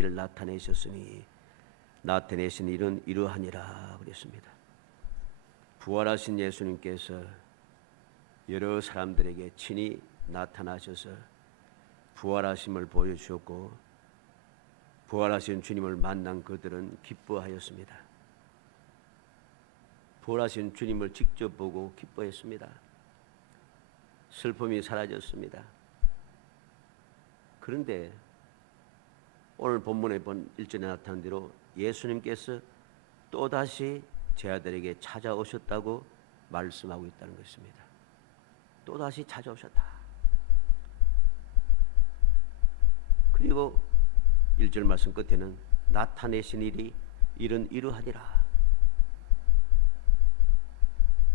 자기를 나타내셨으니 나타내신 일은 이러하니라 그랬습니다. 부활하신 예수님께서 여러 사람들에게 친히 나타나셔서 부활하심을 보여주셨고 부활하신 주님을 만난 그들은 기뻐하였습니다. 부활하신 주님을 직접 보고 기뻐했습니다. 슬픔이 사라졌습니다. 그런데 오늘 본문에 본 1절에 나타난 대로 예수님께서 또다시 제 아들에게 찾아오셨다고 말씀하고 있다는 것입니다. 또다시 찾아오셨다. 그리고 1절 말씀 끝에는 나타내신 일은 이러하니라.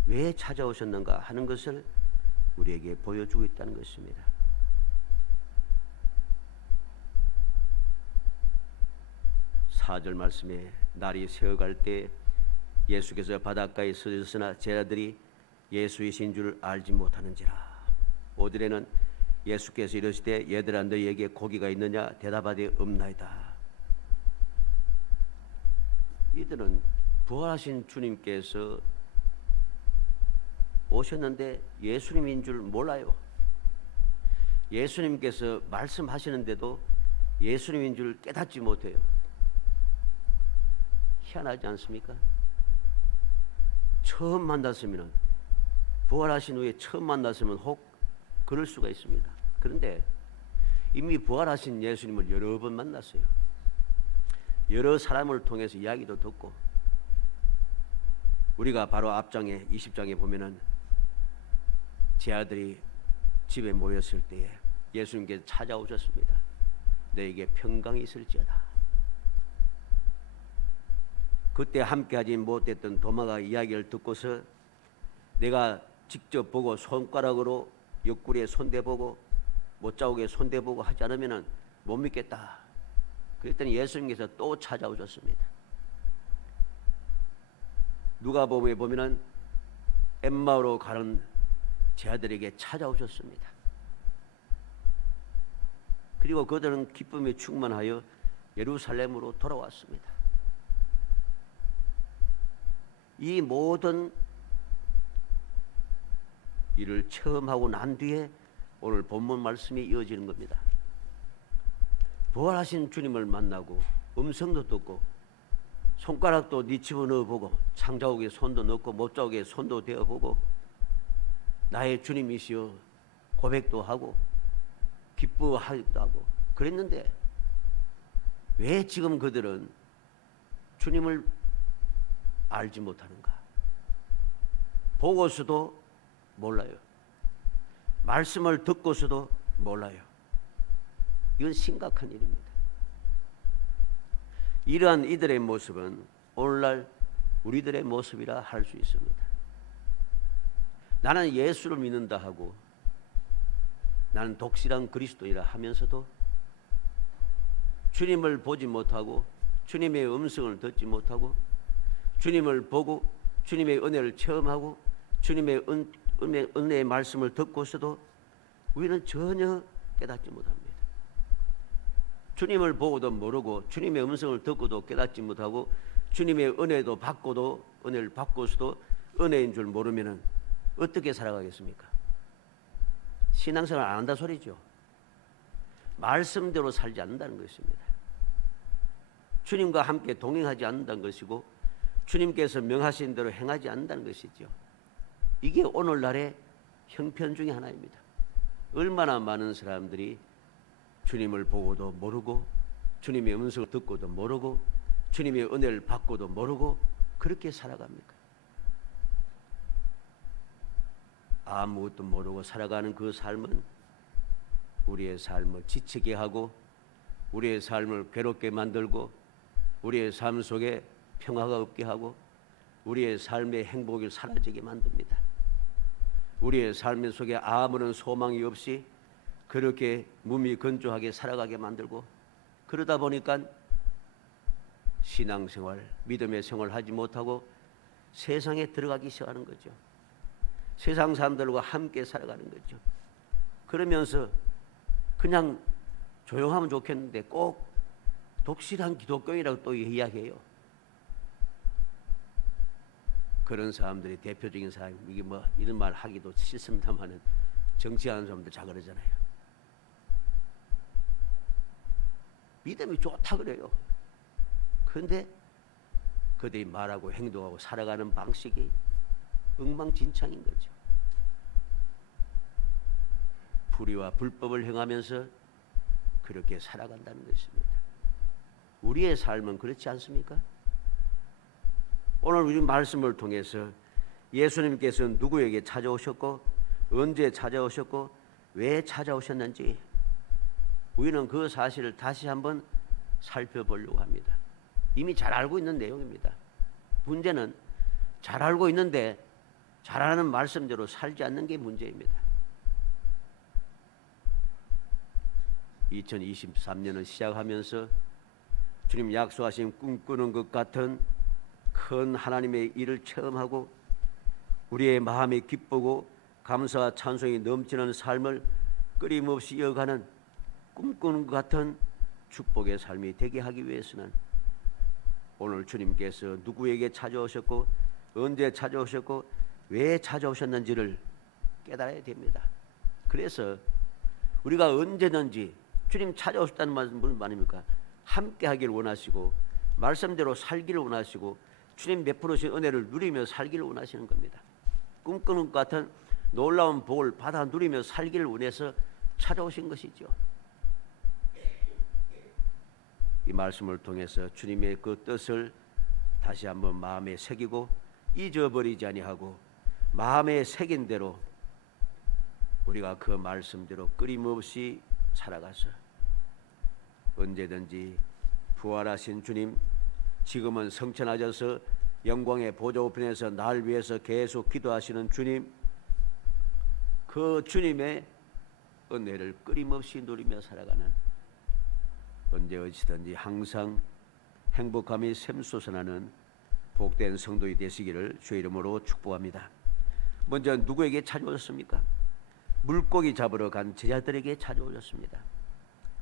왜 찾아오셨는가 하는 것을 우리에게 보여주고 있다는 것입니다. 사절 말씀에 날이 새어갈 때 예수께서 바닷가에 서셨으나 제자들이 예수이신 줄 알지 못하는지라. 5절에는 예수께서 이르시되 얘들아 너희에게 고기가 있느냐 대답하되 없나이다. 이들은 부활하신 주님께서 오셨는데 예수님인 줄 몰라요. 예수님께서 말씀하시는데도 예수님인 줄 깨닫지 못해요. 희한하지 않습니까? 처음 만났으면 부활하신 후에 처음 만났으면 혹 그럴 수가 있습니다. 그런데 이미 부활하신 예수님을 여러 번 만났어요. 여러 사람을 통해서 이야기도 듣고 우리가 바로 앞장에 20장에 보면은 제 아들이 집에 모였을 때에 예수님께서 찾아오셨습니다. 너에게 평강이 있을지어다. 그때 함께하지 못했던 도마가 이야기를 듣고서 내가 직접 보고 손가락으로 옆구리에 손대보고 못자국에 손대보고 하지 않으면 못 믿겠다. 그랬더니 예수님께서 또 찾아오셨습니다. 누가복음에 보면은 엠마오로 가는 제 아들에게 찾아오셨습니다. 그리고 그들은 기쁨에 충만하여 예루살렘으로 돌아왔습니다. 이 모든 일을 체험하고 난 뒤에 오늘 본문 말씀이 이어지는 겁니다. 부활하신 주님을 만나고 음성도 듣고 손가락도 니집어 넣어보고 창자국에 손도 넣고 못자국에 손도 대어보고 나의 주님이시여 고백도 하고 기뻐하기도 하고 그랬는데 왜 지금 그들은 주님을 알지 못하는가? 보고서도 몰라요. 말씀을 듣고서도 몰라요. 이건 심각한 일입니다. 이러한 이들의 모습은 오늘날 우리들의 모습이라 할 수 있습니다. 나는 예수를 믿는다 하고 나는 독실한 그리스도이라 하면서도 주님을 보지 못하고 주님의 음성을 듣지 못하고 주님을 보고 주님의 은혜를 체험하고 주님의 은혜의 말씀을 듣고서도 우리는 전혀 깨닫지 못합니다. 주님을 보고도 모르고 주님의 음성을 듣고도 깨닫지 못하고 주님의 은혜도 받고도 은혜를 받고서도 은혜인 줄 모르면 어떻게 살아가겠습니까? 신앙생활 안 한다 소리죠. 말씀대로 살지 않는다는 것입니다. 주님과 함께 동행하지 않는다는 것이고 주님께서 명하신 대로 행하지 않는다는 것이죠. 이게 오늘날의 형편 중에 하나입니다. 얼마나 많은 사람들이 주님을 보고도 모르고 주님의 음성을 듣고도 모르고 주님의 은혜를 받고도 모르고 그렇게 살아갑니까? 아무것도 모르고 살아가는 그 삶은 우리의 삶을 지치게 하고 우리의 삶을 괴롭게 만들고 우리의 삶 속에 평화가 없게 하고 우리의 삶의 행복이 사라지게 만듭니다. 우리의 삶 속에 아무런 소망이 없이 그렇게 무미건조하게 살아가게 만들고 그러다 보니까 신앙생활, 믿음의 생활을 하지 못하고 세상에 들어가기 시작하는 거죠. 세상 사람들과 함께 살아가는 거죠. 그러면서 그냥 조용하면 좋겠는데 꼭 독실한 기독교인이라고 또 이야기해요. 그런 사람들이 대표적인 사람, 이게 뭐 이런 말 하기도 싫습니다만은 정치하는 사람들 잘 그러잖아요. 믿음이 좋다 그래요. 그런데 그들이 말하고 행동하고 살아가는 방식이 엉망진창인 거죠. 불의와 불법을 행하면서 그렇게 살아간다는 것입니다. 우리의 삶은 그렇지 않습니까? 오늘 우리 말씀을 통해서 예수님께서 누구에게 찾아오셨고 언제 찾아오셨고 왜 찾아오셨는지 우리는 그 사실을 다시 한번 살펴보려고 합니다. 이미 잘 알고 있는 내용입니다. 문제는 잘 알고 있는데 잘하는 말씀대로 살지 않는 게 문제입니다. 2023년을 시작하면서 주님 약속하신 꿈꾸는 것 같은 큰 하나님의 일을 체험하고 우리의 마음이 기쁘고 감사와 찬송이 넘치는 삶을 끊임없이 이어가는 꿈꾸는 것 같은 축복의 삶이 되게 하기 위해서는 오늘 주님께서 누구에게 찾아오셨고 언제 찾아오셨고 왜 찾아오셨는지를 깨달아야 됩니다. 그래서 우리가 언제든지 주님 찾아오셨다는 말은 무슨 말입니까? 함께 하기를 원하시고 말씀대로 살기를 원하시고 주님 베풀으신 은혜를 누리며 살기를 원하시는 겁니다. 꿈꾸는 것 같은 놀라운 복을 받아 누리며 살기를 원해서 찾아오신 것이죠. 이 말씀을 통해서 주님의 그 뜻을 다시 한번 마음에 새기고 잊어버리지 아니하고 마음에 새긴 대로 우리가 그 말씀대로 끊임없이 살아가서 언제든지 부활하신 주님, 지금은 성천하셔서 영광의 보좌 우편에서 날 위해서 계속 기도하시는 주님, 그 주님의 은혜를 끊임없이 누리며 살아가는 언제 어디든지 항상 행복함이 샘솟아나는 복된 성도이 되시기를 주의 이름으로 축복합니다. 먼저 누구에게 찾아오셨습니까? 물고기 잡으러 간 제자들에게 찾아오셨습니다.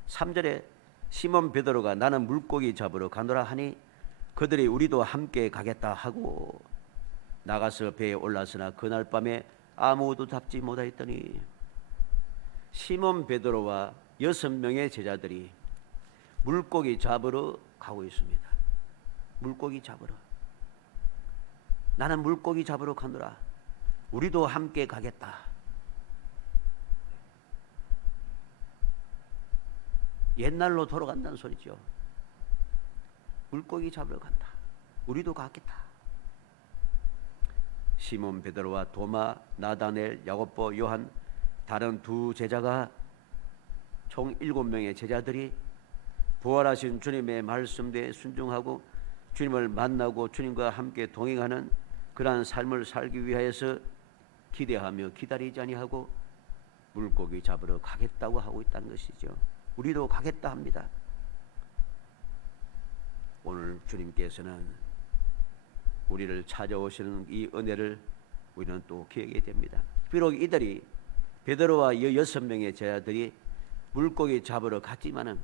3절에 시몬 베드로가 나는 물고기 잡으러 가노라 하니 그들이 우리도 함께 가겠다 하고 나가서 배에 올랐으나 그날 밤에 아무도 잡지 못하였더니 시몬 베드로와 6명의 제자들이 물고기 잡으러 가고 있습니다. 물고기 잡으러. 나는 물고기 잡으러 가노라. 우리도 함께 가겠다. 옛날로 돌아간다는 소리죠. 물고기 잡으러 간다. 우리도 가겠다. 시몬 베드로와 도마, 나다넬, 야고보, 요한 다른 두 제자가 총 7명의 제자들이 부활하신 주님의 말씀대에 순종하고 주님을 만나고 주님과 함께 동행하는 그러한 삶을 살기 위하여서 기대하며 기다리지 아니하고 물고기 잡으러 가겠다고 하고 있다는 것이죠. 우리도 가겠다 합니다. 오늘 주님께서는 우리를 찾아오시는 이 은혜를 우리는 또 기억해야 됩니다. 비록 이들이 베드로와 6명의 제자들이 물고기 잡으러 갔지만은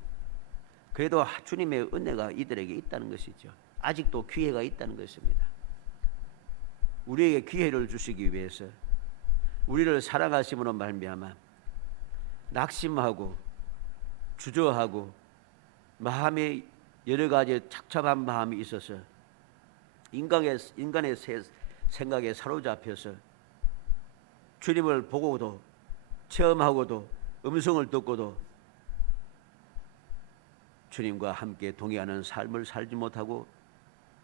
그래도 주님의 은혜가 이들에게 있다는 것이죠. 아직도 기회가 있다는 것입니다. 우리에게 기회를 주시기 위해서 우리를 사랑하심으로 말미암아 낙심하고 주저하고 마음에 여러 가지 착잡한 마음이 있어서 인간의 생각에 사로잡혀서 주님을 보고도 체험하고도 음성을 듣고도 주님과 함께 동의하는 삶을 살지 못하고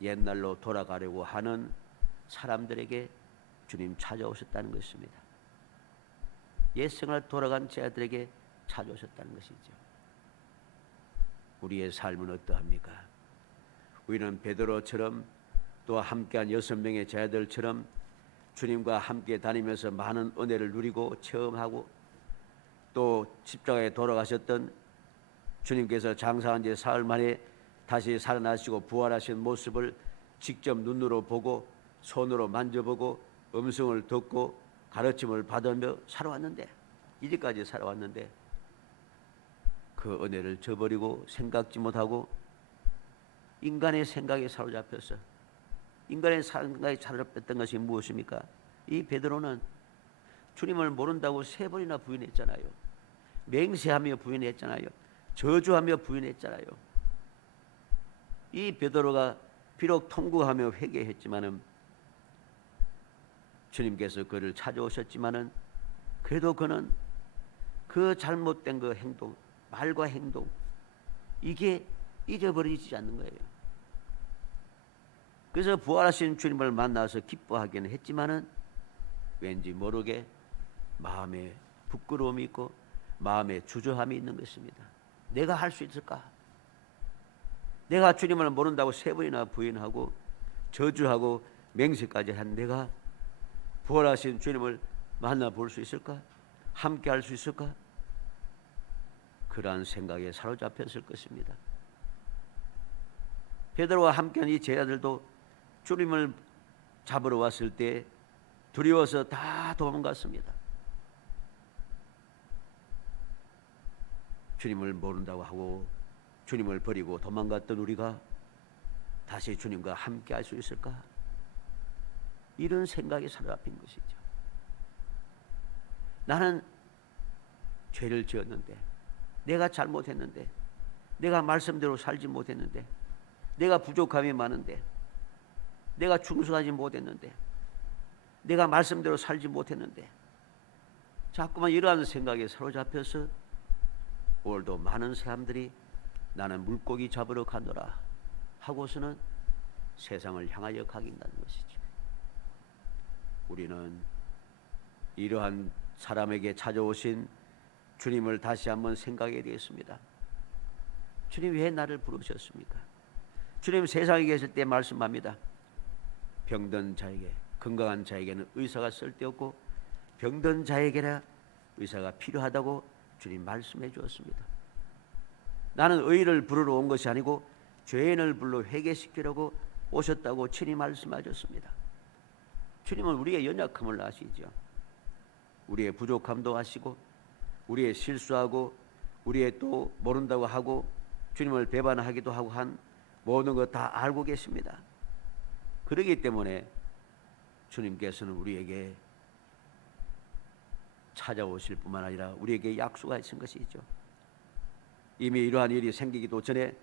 옛날로 돌아가려고 하는 사람들에게 주님 찾아오셨다는 것입니다. 옛생활 돌아간 제자들에게 찾아오셨다는 것이죠. 우리의 삶은 어떠합니까? 우리는 베드로처럼 또 함께한 6명의 제자들처럼 주님과 함께 다니면서 많은 은혜를 누리고 체험하고 또 십자가에 돌아가셨던 주님께서 장사한 지 사흘 만에 다시 살아나시고 부활하신 모습을 직접 눈으로 보고 손으로 만져보고 음성을 듣고 가르침을 받으며 살아왔는데 이제까지 살아왔는데 그 은혜를 저버리고 생각지 못하고 인간의 생각에 사로잡혀서 인간의 생각에 사로잡혔던 것이 무엇입니까? 이 베드로는 주님을 모른다고 3번이나 부인했잖아요. 맹세하며 부인했잖아요. 저주하며 부인했잖아요. 이 베드로가 비록 통곡하며 회개했지만은 주님께서 그를 찾아오셨지만은 그래도 그는 그 잘못된 그 행동, 말과 행동, 이게 잊어버리지 않는 거예요. 그래서 부활하신 주님을 만나서 기뻐하기는 했지만은 왠지 모르게 마음에 부끄러움이 있고 마음에 주저함이 있는 것입니다. 내가 할 수 있을까? 내가 주님을 모른다고 3번이나 부인하고 저주하고 맹세까지 한 내가 부활하신 주님을 만나볼 수 있을까? 함께 할 수 있을까? 그러한 생각에 사로잡혔을 것입니다. 베드로와 함께한 이 제자들도 주님을 잡으러 왔을 때 두려워서 다 도망갔습니다. 주님을 모른다고 하고 주님을 버리고 도망갔던 우리가 다시 주님과 함께 할 수 있을까? 이런 생각이 사로잡힌 것이죠. 나는 죄를 지었는데, 내가 잘못했는데, 내가 말씀대로 살지 못했는데, 내가 부족함이 많은데, 내가 충성하지 못했는데, 내가 말씀대로 살지 못했는데, 자꾸만 이러한 생각에 사로잡혀서 오늘도 많은 사람들이 나는 물고기 잡으러 가노라 하고서는 세상을 향하여 가긴다는 것이죠. 우리는 이러한 사람에게 찾아오신 주님을 다시 한번 생각해야 되겠습니다. 주님 왜 나를 부르셨습니까? 주님 세상에 계실 때 말씀합니다. 병든 자에게, 건강한 자에게는 의사가 쓸데없고 병든 자에게나 의사가 필요하다고 주님 말씀해 주었습니다. 나는 의인을 부르러 온 것이 아니고 죄인을 불러 회개시키려고 오셨다고 친히 말씀하셨습니다. 주님은 우리의 연약함을 아시죠. 우리의 부족함도 아시고 우리의 실수하고 우리의 또 모른다고 하고 주님을 배반하기도 하고 한 모든 것 다 알고 계십니다. 그러기 때문에 주님께서는 우리에게 찾아오실 뿐만 아니라 우리에게 약속하신 것이죠. 이미 이러한 일이 생기기도 전에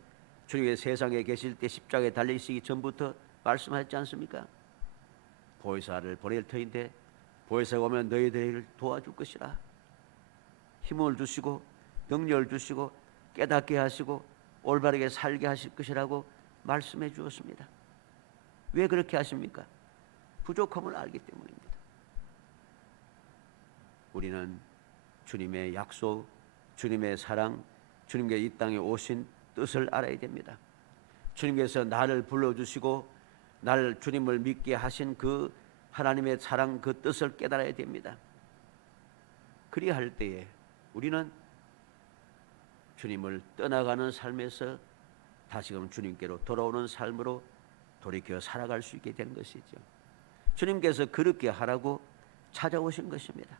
주님의 세상에 계실 때 십자가에 달리시기 전부터 말씀하셨지 않습니까? 보혜사를 보낼 터인데 보혜사가 오면 너희들을 도와줄 것이라. 힘을 주시고 능력을 주시고 깨닫게 하시고 올바르게 살게 하실 것이라고 말씀해 주었습니다. 왜 그렇게 하십니까? 부족함을 알기 때문입니다. 우리는 주님의 약속, 주님의 사랑, 주님께 이 땅에 오신 뜻을 알아야 됩니다. 주님께서 나를 불러주시고 나를 주님을 믿게 하신 그 하나님의 사랑, 그 뜻을 깨달아야 됩니다. 그리할 때에 우리는 주님을 떠나가는 삶에서 다시금 주님께로 돌아오는 삶으로 돌이켜 살아갈 수 있게 되는 것이죠. 주님께서 그렇게 하라고 찾아오신 것입니다.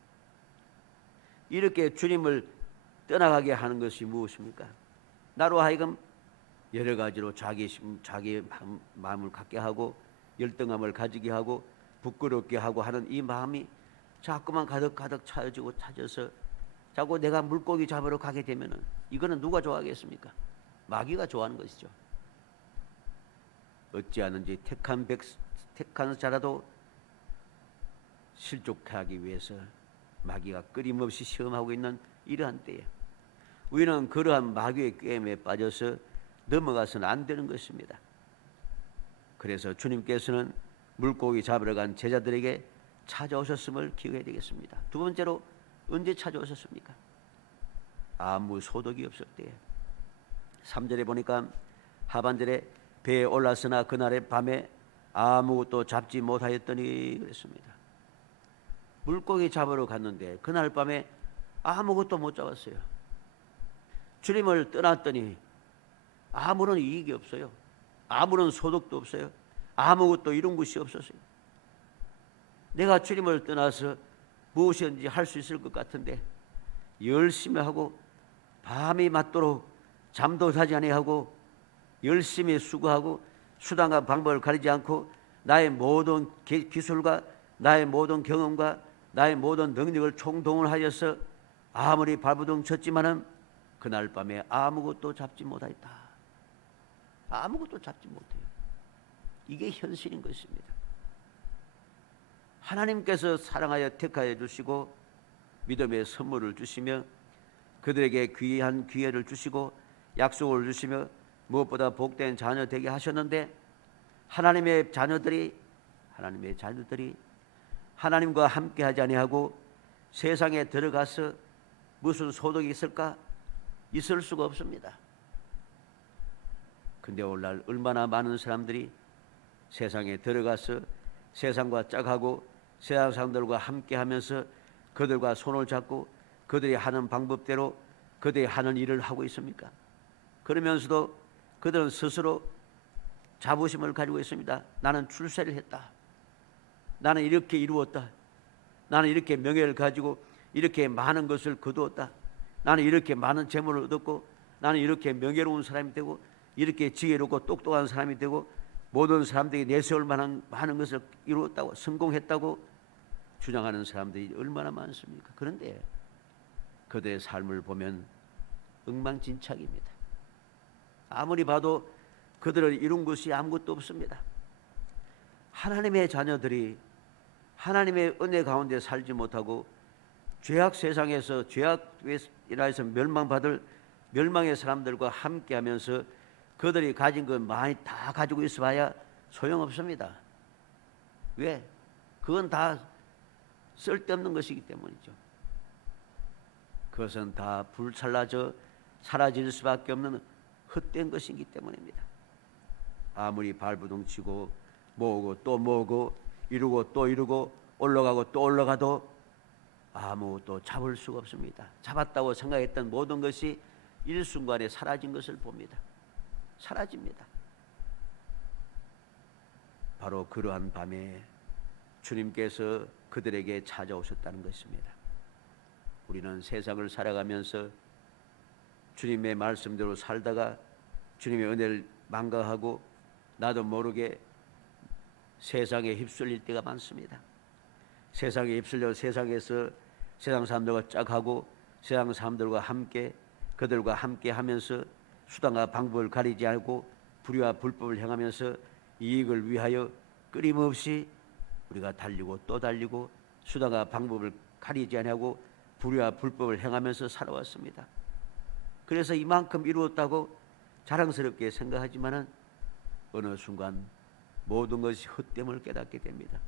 이렇게 주님을 떠나가게 하는 것이 무엇입니까? 나로 하여금 여러 가지로 자기 마음을 갖게 하고 열등함을 가지게 하고 부끄럽게 하고 하는 이 마음이 자꾸만 가득 차여지고 찾아서 자꾸 내가 물고기 잡으러 가게 되면은 이거는 누가 좋아하겠습니까? 마귀가 좋아하는 것이죠. 어찌하는지 택한 자라도 실족하기 위해서 마귀가 끊임없이 시험하고 있는 이러한 때에 우리는 그러한 마귀의 게임에 빠져서 넘어가서는 안 되는 것입니다. 그래서 주님께서는 물고기 잡으러 간 제자들에게 찾아오셨음을 기억해야 되겠습니다. 두 번째로 언제 찾아오셨습니까? 아무 소득이 없을 때에 3절에 보니까 하반절에 배에 올랐으나 그날의 밤에 아무것도 잡지 못하였더니 그랬습니다. 물고기 잡으러 갔는데 그날 밤에 아무것도 못 잡았어요. 주님을 떠났더니 아무런 이익이 없어요. 아무런 소득도 없어요. 아무것도 이룬 것이 없었어요. 내가 주님을 떠나서 무엇이든지 할 수 있을 것 같은데 열심히 하고 밤이 맞도록 잠도 자지 아니하고 열심히 수고하고 수단과 방법을 가리지 않고 나의 모든 기술과 나의 모든 경험과 나의 모든 능력을 총동원하여서 아무리 발버둥 쳤지만은 그날 밤에 아무것도 잡지 못하였다. 아무것도 잡지 못해요. 이게 현실인 것입니다. 하나님께서 사랑하여 택하여 주시고 믿음의 선물을 주시며 그들에게 귀한 기회를 주시고 약속을 주시며 무엇보다 복된 자녀 되게 하셨는데 하나님의 자녀들이 하나님과 함께하지 아니하고 세상에 들어가서 무슨 소득이 있을까? 있을 수가 없습니다. 근데 오늘날 얼마나 많은 사람들이 세상에 들어가서 세상과 짝하고 세상 사람들과 함께하면서 그들과 손을 잡고 그들이 하는 방법대로 그들이 하는 일을 하고 있습니까? 그러면서도 그들은 스스로 자부심을 가지고 있습니다. 나는 출세를 했다. 나는 이렇게 이루었다. 나는 이렇게 명예를 가지고 이렇게 많은 것을 거두었다. 나는 이렇게 많은 재물을 얻었고 나는 이렇게 명예로운 사람이 되고 이렇게 지혜롭고 똑똑한 사람이 되고 모든 사람들이 내세울 만한 많은 것을 이루었다고 성공했다고 주장하는 사람들이 얼마나 많습니까? 그런데 그들의 삶을 보면 엉망진창입니다. 아무리 봐도 그들을 이룬 것이 아무것도 없습니다. 하나님의 자녀들이 하나님의 은혜 가운데 살지 못하고 죄악 세상에서 죄악이라 해서 멸망받을 멸망의 사람들과 함께하면서 그들이 가진 것 많이 다 가지고 있어봐야 소용없습니다. 왜? 그건 다 쓸데없는 것이기 때문이죠. 그것은 다 불살라져 사라질 수밖에 없는 헛된 것이기 때문입니다. 아무리 발버둥 치고 모으고 또 모으고 이루고 또 이루고 올라가고 또 올라가도 아무것도 잡을 수가 없습니다. 잡았다고 생각했던 모든 것이 일순간에 사라진 것을 봅니다. 사라집니다. 바로 그러한 밤에 주님께서 그들에게 찾아오셨다는 것입니다. 우리는 세상을 살아가면서 주님의 말씀대로 살다가 주님의 은혜를 망각하고 나도 모르게 세상에 휩쓸릴 때가 많습니다. 세상에 휩쓸려 세상에서 세상 사람들과 짝하고 세상 사람들과 함께 그들과 함께 하면서 수단과 방법을 가리지 않고 불의와 불법을 행하면서 이익을 위하여 끊임없이 우리가 달리고 또 달리고 수단과 방법을 가리지 않고 불의와 불법을 행하면서 살아왔습니다. 그래서 이만큼 이루었다고 자랑스럽게 생각하지만은 어느 순간 모든 것이 헛됨을 깨닫게 됩니다.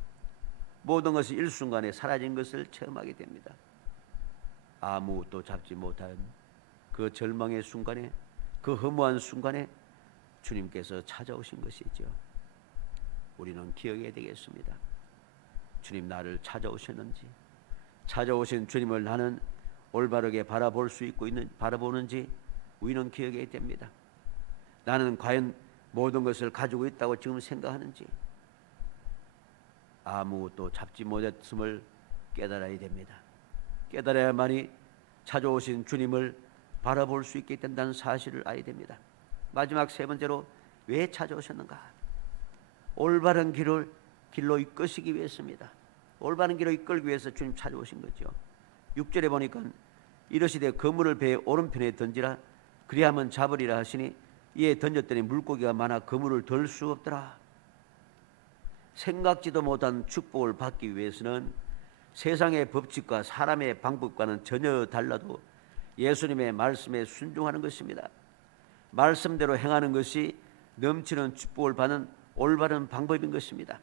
모든 것이 일순간에 사라진 것을 체험하게 됩니다. 아무것도 잡지 못한 그 절망의 순간에 그 허무한 순간에 주님께서 찾아오신 것이죠. 우리는 기억해야 되겠습니다. 주님 나를 찾아오셨는지 찾아오신 주님을 나는 올바르게 바라볼 수 있고 바라보는지 우리는 기억해야 됩니다. 나는 과연 모든 것을 가지고 있다고 지금 생각하는지 아무것도 잡지 못했음을 깨달아야 됩니다. 깨달아야만이 찾아오신 주님을 바라볼 수 있게 된다는 사실을 알아야 됩니다. 마지막 세 번째로 왜 찾아오셨는가? 올바른 길로 이끄시기 위해서입니다. 올바른 길로 이끌기 위해서 주님 찾아오신 거죠. 6절에 보니까 이르시되 그물을 배의 오른편에 던지라 그리하면 잡으리라 하시니 이에 던졌더니 물고기가 많아 그물을 들 수 없더라. 생각지도 못한 축복을 받기 위해서는 세상의 법칙과 사람의 방법과는 전혀 달라도 예수님의 말씀에 순종하는 것입니다. 말씀대로 행하는 것이 넘치는 축복을 받는 올바른 방법인 것입니다.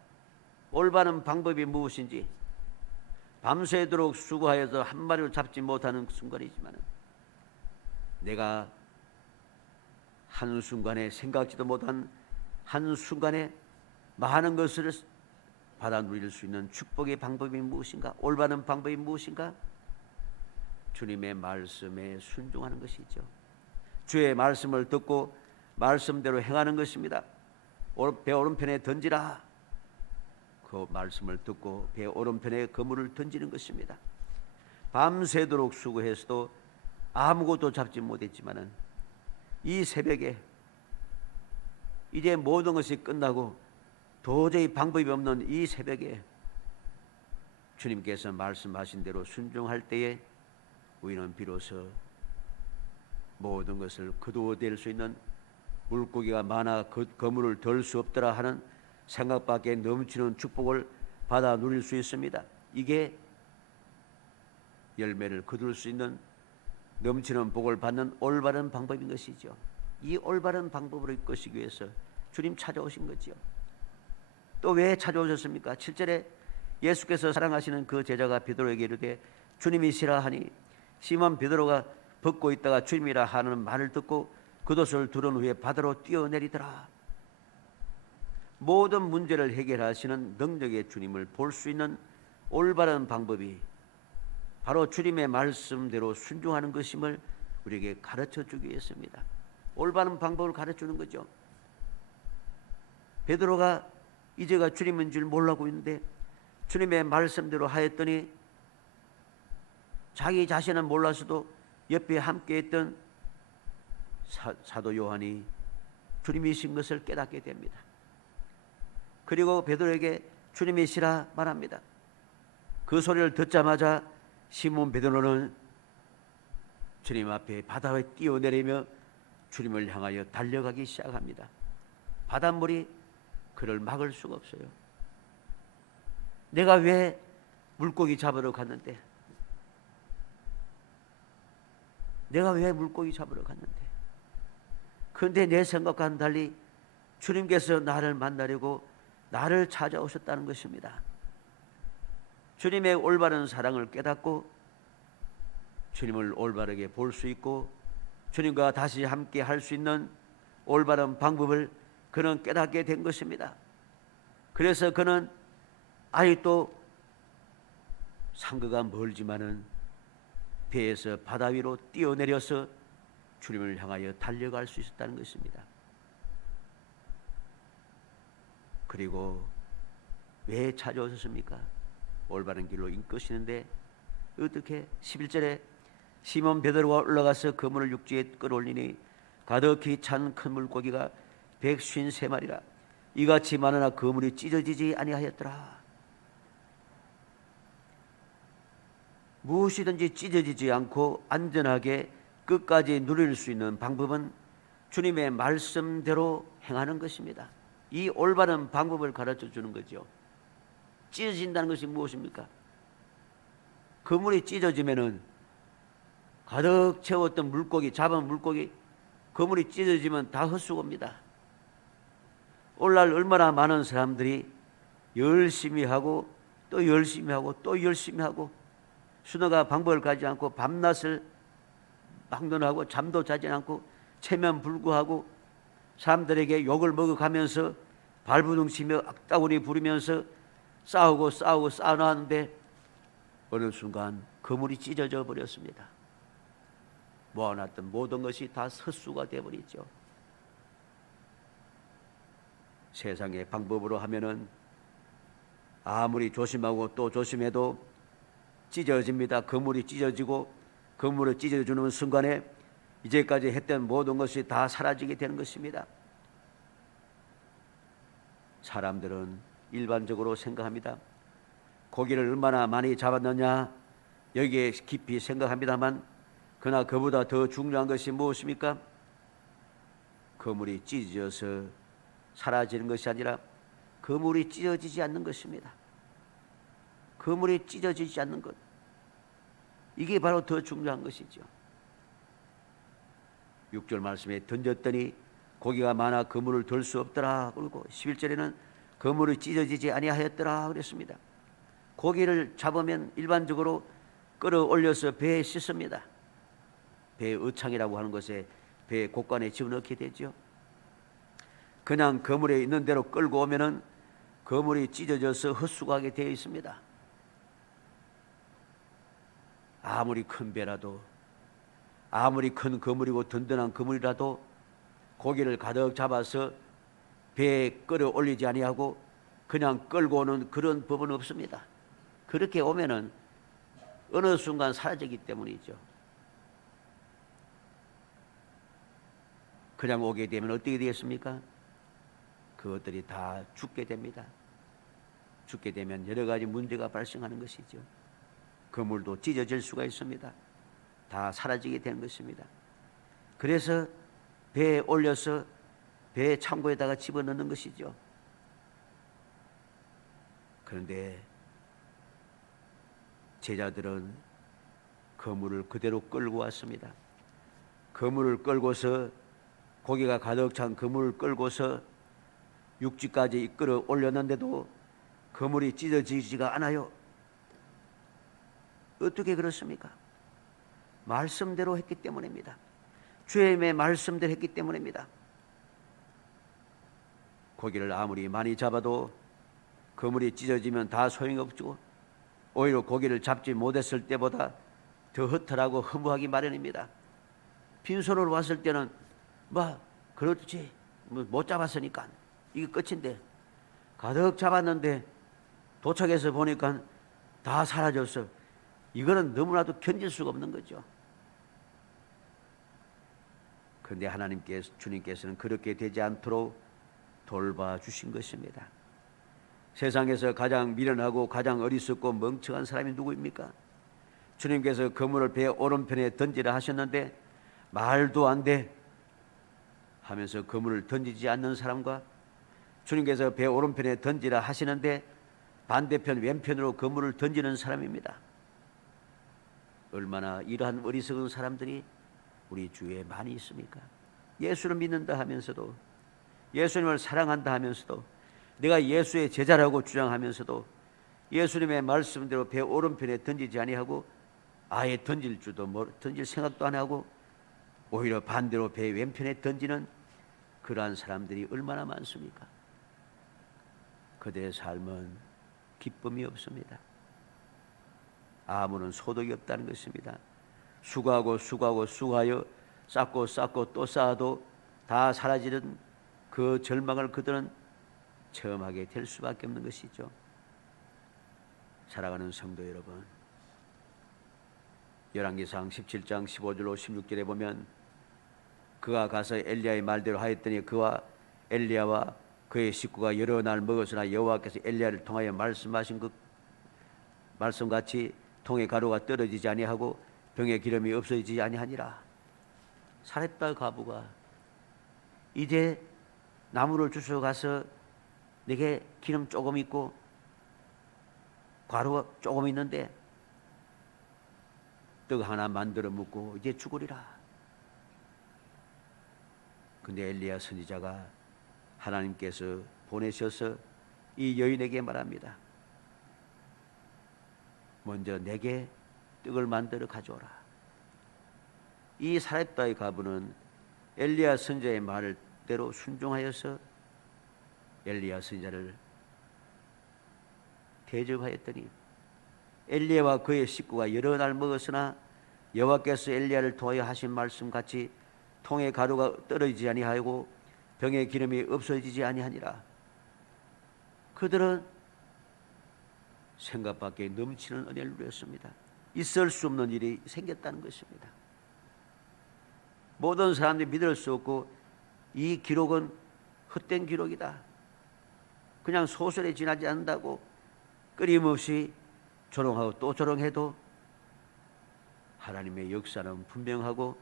올바른 방법이 무엇인지 밤새도록 수고하여서 한 마리를 잡지 못하는 순간이지만 내가 한순간에 생각지도 못한 한순간에 많은 것을 받아 누릴 수 있는 축복의 방법이 무엇인가? 올바른 방법이 무엇인가? 주님의 말씀에 순종하는 것이죠. 주의 말씀을 듣고 말씀대로 행하는 것입니다. 배 오른편에 던지라. 그 말씀을 듣고 배 오른편에 그물을 던지는 것입니다. 밤새도록 수고해서도 아무것도 잡지 못했지만은 이 새벽에 이제 모든 것이 끝나고 도저히 방법이 없는 이 새벽에 주님께서 말씀하신 대로 순종할 때에 우리는 비로소 모든 것을 거두어낼 수 있는, 물고기가 많아 그물을 덜 수 없더라 하는 생각밖에 넘치는 축복을 받아 누릴 수 있습니다. 이게 열매를 거둘 수 있는, 넘치는 복을 받는 올바른 방법인 것이죠. 이 올바른 방법으로 이끄시기 위해서 주님 찾아오신 거죠. 또 왜 찾아오셨습니까? 7절에 예수께서 사랑하시는 그 제자가 베드로에게 이르되 주님이시라 하니 시몬 베드로가 벗고 있다가 주님이라 하는 말을 듣고 겉옷을 두른 후에 바다로 뛰어내리더라. 모든 문제를 해결하시는 능력의 주님을 볼 수 있는 올바른 방법이 바로 주님의 말씀대로 순종하는 것임을 우리에게 가르쳐 주기 위해서입니다. 올바른 방법을 가르쳐 주는 거죠. 베드로가 이제가 주님인 줄 몰라고 있는데 주님의 말씀대로 하였더니 자기 자신은 몰라서도 옆에 함께했던 사도 요한이 주님이신 것을 깨닫게 됩니다. 그리고 베드로에게 주님이시라 말합니다. 그 소리를 듣자마자 시몬 베드로는 주님 앞에 바다에 뛰어내리며 주님을 향하여 달려가기 시작합니다. 바닷물이 그를 막을 수가 없어요. 내가 왜 물고기 잡으러 갔는데? 내가 왜 물고기 잡으러 갔는데? 그런데 내 생각과는 달리 주님께서 나를 만나려고 나를 찾아오셨다는 것입니다. 주님의 올바른 사랑을 깨닫고 주님을 올바르게 볼 수 있고 주님과 다시 함께 할 수 있는 올바른 방법을 그는 깨닫게 된 것입니다. 그래서 그는 아직도 상거가 멀지만은 배에서 바다 위로 뛰어내려서 주님을 향하여 달려갈 수 있었다는 것입니다. 그리고 왜 찾아오셨습니까? 올바른 길로 이끄시는데 어떻게? 11절에 시몬 베드로가 올라가서 그물을 육지에 끌어올리니 가득히 찬 큰 물고기가 153마리라. 이같이 많으나 그물이 찢어지지 아니하였더라. 무엇이든지 찢어지지 않고 안전하게 끝까지 누릴 수 있는 방법은 주님의 말씀대로 행하는 것입니다. 이 올바른 방법을 가르쳐 주는 거죠. 찢어진다는 것이 무엇입니까? 그물이 찢어지면은 가득 채웠던 물고기, 잡은 물고기, 그물이 찢어지면 다 헛수고입니다. 오늘날 얼마나 많은 사람들이 열심히 하고 또 열심히 하고 또 열심히 하고 수너가 방법을 가지 않고 밤낮을 막론하고 잠도 자지 않고 체면불구하고 사람들에게 욕을 먹어가면서 발부둥치며 악다구니 부리면서 싸우고 싸워나왔는데 어느 순간 그물이 찢어져 버렸습니다. 모아놨던 모든 것이 다 헛수가 되어버리죠. 세상의 방법으로 하면은 아무리 조심하고 또 조심해도 찢어집니다. 그물이 찢어지고 그물을 찢어주는 순간에 이제까지 했던 모든 것이 다 사라지게 되는 것입니다. 사람들은 일반적으로 생각합니다. 고기를 얼마나 많이 잡았느냐 여기에 깊이 생각합니다만 그러나 그보다 더 중요한 것이 무엇입니까? 그물이 찢어져서 사라지는 것이 아니라 그물이 찢어지지 않는 것입니다. 그물이 찢어지지 않는 것, 이게 바로 더 중요한 것이죠. 6절 말씀에 던졌더니 고기가 많아 그물을 들 수 없더라. 그리고 11절에는 그물이 찢어지지 아니하였더라 그랬습니다. 고기를 잡으면 일반적으로 끌어올려서 배에 씻습니다. 배의 의창이라고 하는 것에 배의 곳간에 집어넣게 되죠. 그냥 그물에 있는 대로 끌고 오면은 그물이 찢어져서 헛수고하게 되어 있습니다. 아무리 큰 배라도 아무리 큰 그물이고 든든한 그물이라도 고기를 가득 잡아서 배에 끌어올리지 아니하고 그냥 끌고 오는 그런 법은 없습니다. 그렇게 오면은 어느 순간 사라지기 때문이죠. 그냥 오게 되면 어떻게 되겠습니까? 그것들이 다 죽게 됩니다. 죽게 되면 여러 가지 문제가 발생하는 것이죠. 그물도 찢어질 수가 있습니다. 다 사라지게 되는 것입니다. 그래서 배에 올려서 배 창고에다가 집어넣는 것이죠. 그런데 제자들은 그물을 그대로 끌고 왔습니다. 그물을 끌고서 고기가 가득 찬 그물을 끌고서 육지까지 이끌어 올렸는데도 그물이 찢어지지가 않아요. 어떻게 그렇습니까? 말씀대로 했기 때문입니다. 주님의 말씀대로 했기 때문입니다. 고기를 아무리 많이 잡아도 그물이 찢어지면 다 소용없고 오히려 고기를 잡지 못했을 때보다 더 허탈하고 허무하기 마련입니다. 빈손으로 왔을 때는 그렇지 못 잡았으니까 이게 끝인데, 가득 잡았는데 도착해서 보니까 다 사라졌어. 이거는 너무나도 견딜 수가 없는 거죠. 그런데 주님께서는 그렇게 되지 않도록 돌봐주신 것입니다. 세상에서 가장 미련하고 가장 어리석고 멍청한 사람이 누구입니까? 주님께서 그물을 배 오른편에 던지라 하셨는데 말도 안 돼 하면서 그물을 던지지 않는 사람과, 주님께서 배 오른편에 던지라 하시는데 반대편 왼편으로 그물을 던지는 사람입니다. 얼마나 이러한 어리석은 사람들이 우리 주위에 많이 있습니까? 예수를 믿는다 하면서도, 예수님을 사랑한다 하면서도, 내가 예수의 제자라고 주장하면서도 예수님의 말씀대로 배 오른편에 던지지 아니하고 아예 던질 생각도 안 하고 오히려 반대로 배 왼편에 던지는 그러한 사람들이 얼마나 많습니까? 그들의 삶은 기쁨이 없습니다. 아무런 소득이 없다는 것입니다. 수고하고 수고하여 쌓고 또 쌓아도 다 사라지는 그 절망을 그들은 체험하게 될 수밖에 없는 것이죠. 사랑하는 성도 여러분, 열왕기상 17장 15절로 16절에 보면 그가 가서 엘리야의 말대로 하였더니 그와 엘리야와 그의 식구가 여러 날 먹었으나 여호와께서 엘리야를 통하여 말씀하신 그 말씀같이 통의 가루가 떨어지지 아니하고 병의 기름이 없어지지 아니하니라. 사렙다 과부가 이제 나무를 주워 가서 내게 기름 조금 있고 가루가 조금 있는데 떡 하나 만들어 먹고 이제 죽으리라. 근데 엘리야 선지자가 하나님께서 보내셔서 이 여인에게 말합니다. 먼저 내게 떡을 만들어 가져오라. 이 사렙다의 과부는 엘리야 선지자의 말대로 순종하여서 엘리야 선지자를 대접하였더니 엘리야와 그의 식구가 여러 날 먹었으나 여호와께서 엘리야를 통하여 하신 말씀같이 통의 가루가 떨어지지 아니하고 병의 기름이 없어지지 아니하니라. 그들은 생각밖에 넘치는 은혜를 누렸습니다. 있을 수 없는 일이 생겼다는 것입니다. 모든 사람들이 믿을 수 없고 이 기록은 헛된 기록이다, 그냥 소설에 지나지 않는다고 끊임없이 조롱하고 또 조롱해도 하나님의 역사는 분명하고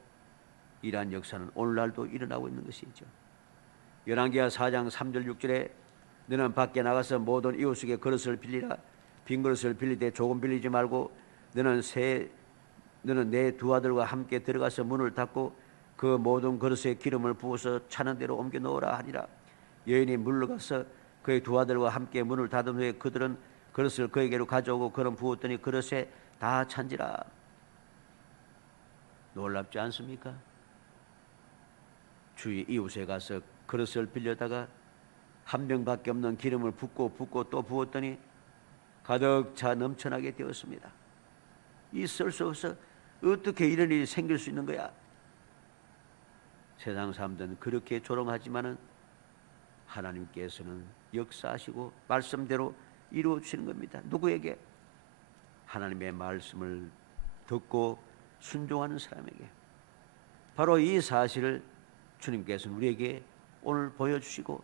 이러한 역사는 오늘날도 일어나고 있는 것이죠. 열왕기하 4장 3절 6절에 너는 밖에 나가서 모든 이웃에게 그릇을 빌리라. 빈 그릇을 빌릴 때 조금 빌리지 말고 너는 내 두 아들과 함께 들어가서 문을 닫고 그 모든 그릇에 기름을 부어서 차는 대로 옮겨 넣으라 하니라. 여인이 물러가서 그의 두 아들과 함께 문을 닫은 후에 그들은 그릇을 그에게로 가져오고 그런 부었더니 그릇에 다 찬지라. 놀랍지 않습니까? 주위 이웃에 가서 그릇을 빌려다가 한 병밖에 없는 기름을 붓고 또 부었더니 가득 차 넘쳐나게 되었습니다. 있을 수 없어. 어떻게 이런 일이 생길 수 있는 거야? 세상 사람들은 그렇게 조롱하지만은 하나님께서는 역사하시고 말씀대로 이루어 주시는 겁니다. 누구에게? 하나님의 말씀을 듣고 순종하는 사람에게. 바로 이 사실을 주님께서는 우리에게 오늘 보여주시고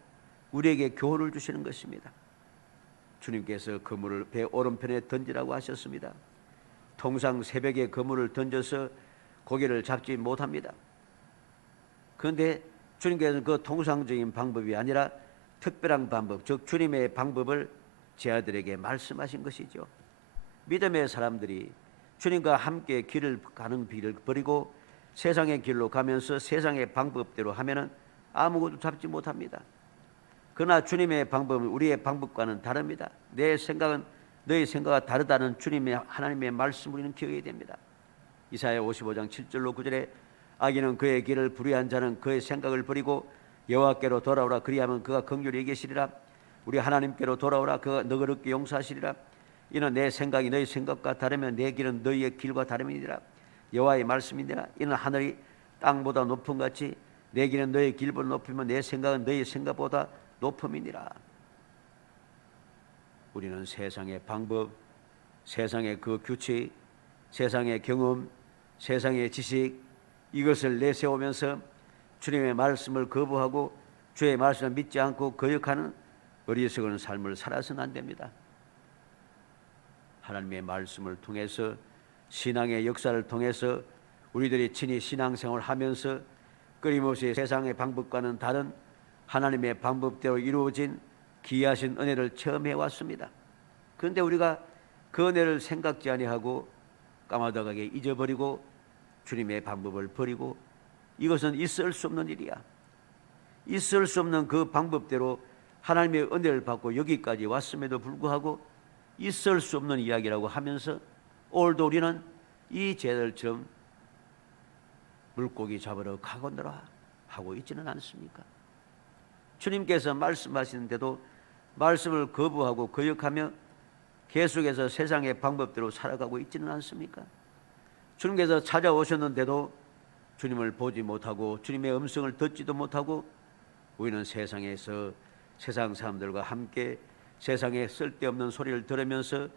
우리에게 교훈을 주시는 것입니다. 주님께서 그물을 배 오른편에 던지라고 하셨습니다. 통상 새벽에 그물을 던져서 고기를 잡지 못합니다. 그런데 주님께서는 그 통상적인 방법이 아니라 특별한 방법, 즉 주님의 방법을 제 아들에게 말씀하신 것이죠. 믿음의 사람들이 주님과 함께 길을 가는 길을 버리고 세상의 길로 가면서 세상의 방법대로 하면은 아무것도 잡지 못합니다. 그러나 주님의 방법은 우리의 방법과는 다릅니다. 내 생각은 너의 생각과 다르다는 주님의 하나님의 말씀을 우리는 기억해야 됩니다. 이사야 55장 7절로 9절에 악인은 그의 길을 불의한 자는 그의 생각을 버리고 여호와께로 돌아오라. 그리하면 그가 긍휼히 여기시리라. 우리 하나님께로 돌아오라. 그가 너그럽게 용서하시리라. 이는 내 생각이 너희 생각과 다르면 내 길은 너희의 길과 다름이니라. 여호와의 말씀이니라. 이는 하늘이 땅보다 높음 같이 내 길은 너희 길보다 높으면 내 생각은 너희 생각보다 높음이니라. 우리는 세상의 방법, 세상의 그 규칙, 세상의 경험, 세상의 지식 이것을 내세우면서 주님의 말씀을 거부하고 주의 말씀을 믿지 않고 거역하는 어리석은 삶을 살아서는 안 됩니다. 하나님의 말씀을 통해서 신앙의 역사를 통해서 우리들이 친히 신앙생활을 하면서 끊임없이 세상의 방법과는 다른 하나님의 방법대로 이루어진 귀하신 은혜를 체험해 왔습니다. 그런데 우리가 그 은혜를 생각지 아니하고 까마득하게 잊어버리고 주님의 방법을 버리고 이것은 있을 수 없는 일이야. 있을 수 없는 그 방법대로 하나님의 은혜를 받고 여기까지 왔음에도 불구하고 있을 수 없는 이야기라고 하면서 오늘도 우리는 이 제자들처럼 물고기 잡으러 가거느라 하고 있지는 않습니까? 주님께서 말씀하시는데도 말씀을 거부하고 거역하며 계속해서 세상의 방법대로 살아가고 있지는 않습니까? 주님께서 찾아오셨는데도 주님을 보지 못하고 주님의 음성을 듣지도 못하고 우리는 세상에서 세상 사람들과 함께 세상에 쓸데없는 소리를 들으면서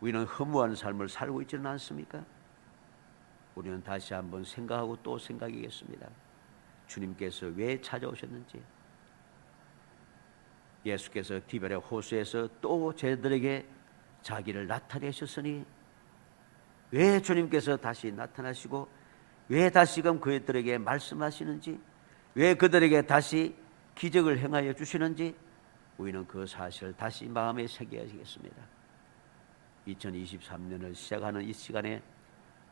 우리는 허무한 삶을 살고 있지는 않습니까? 우리는 다시 한번 생각하고 또 생각하겠습니다. 주님께서 왜 찾아오셨는지, 예수께서 디베랴 호수에서 또 제자들에게 자기를 나타내셨으니 왜 주님께서 다시 나타나시고 왜 다시금 그들에게 말씀하시는지, 왜 그들에게 다시 기적을 행하여 주시는지 우리는 그 사실을 다시 마음에 새겨야겠습니다. 2023년을 시작하는 이 시간에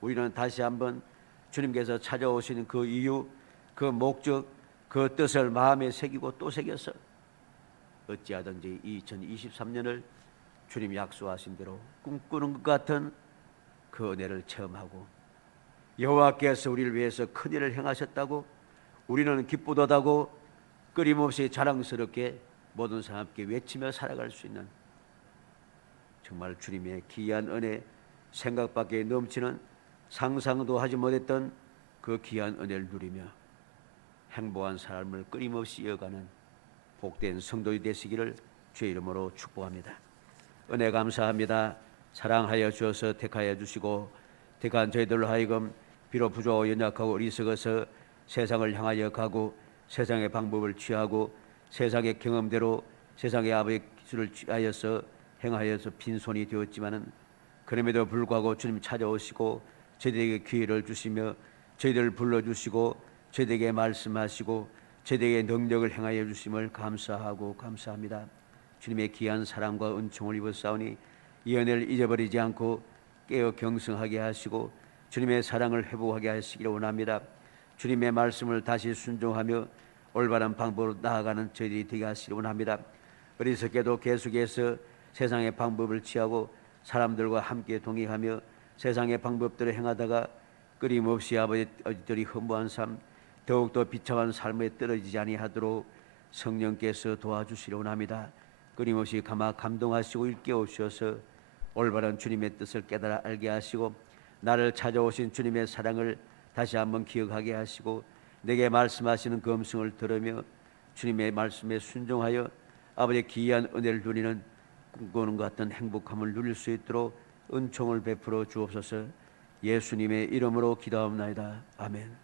우리는 다시 한번 주님께서 찾아오시는 그 이유, 그 목적, 그 뜻을 마음에 새기고 또 새겨서 어찌하든지 2023년을 주님이 약속하신 대로 꿈꾸는 것 같은 그 은혜를 체험하고 여호와께서 우리를 위해서 큰 일을 행하셨다고 우리는 기쁘도다고 끊임없이 자랑스럽게 모든 사람께 외치며 살아갈 수 있는 정말 주님의 귀한 은혜, 생각밖에 넘치는 상상도 하지 못했던 그 귀한 은혜를 누리며 행복한 삶을 끊임없이 이어가는 복된 성도이 되시기를 주의 이름으로 축복합니다. 은혜 감사합니다. 사랑하여 주어서 택하여 주시고 택한 저희들로 하여금 비록 부족하고 연약하고 어리석어서 세상을 향하여 가고 세상의 방법을 취하고 세상의 경험대로 세상의 아버지의 기술을 취하여서 행하여서 빈손이 되었지만은 그럼에도 불구하고 주님 찾아오시고 저희들에게 기회를 주시며 저희들을 불러주시고 저희들에게 말씀하시고 저희들에게 능력을 행하여 주심을 감사하고 감사합니다. 주님의 귀한 사랑과 은총을 입었사오니 이 은혜를 잊어버리지 않고 깨어 경성하게 하시고 주님의 사랑을 회복하게 하시기를 원합니다. 주님의 말씀을 다시 순종하며 올바른 방법으로 나아가는 저희들이 되게 하시기를 원합니다. 어리석게도 계속해서 세상의 방법을 취하고 사람들과 함께 동행하며 세상의 방법대로 행하다가 끊임없이 아버지들이 허무한 삶, 더욱더 비참한 삶에 떨어지지 아니하도록 성령께서 도와주시려 원합니다. 끊임없이 감동하시고 일깨우셔서 올바른 주님의 뜻을 깨달아 알게 하시고 나를 찾아오신 주님의 사랑을 다시 한번 기억하게 하시고 내게 말씀하시는 그 음성을 들으며 주님의 말씀에 순종하여 아버지의 귀한 은혜를 누리는 꿈꾸는 것 같은 행복함을 누릴 수 있도록 은총을 베풀어 주옵소서. 예수님의 이름으로 기도하옵나이다. 아멘.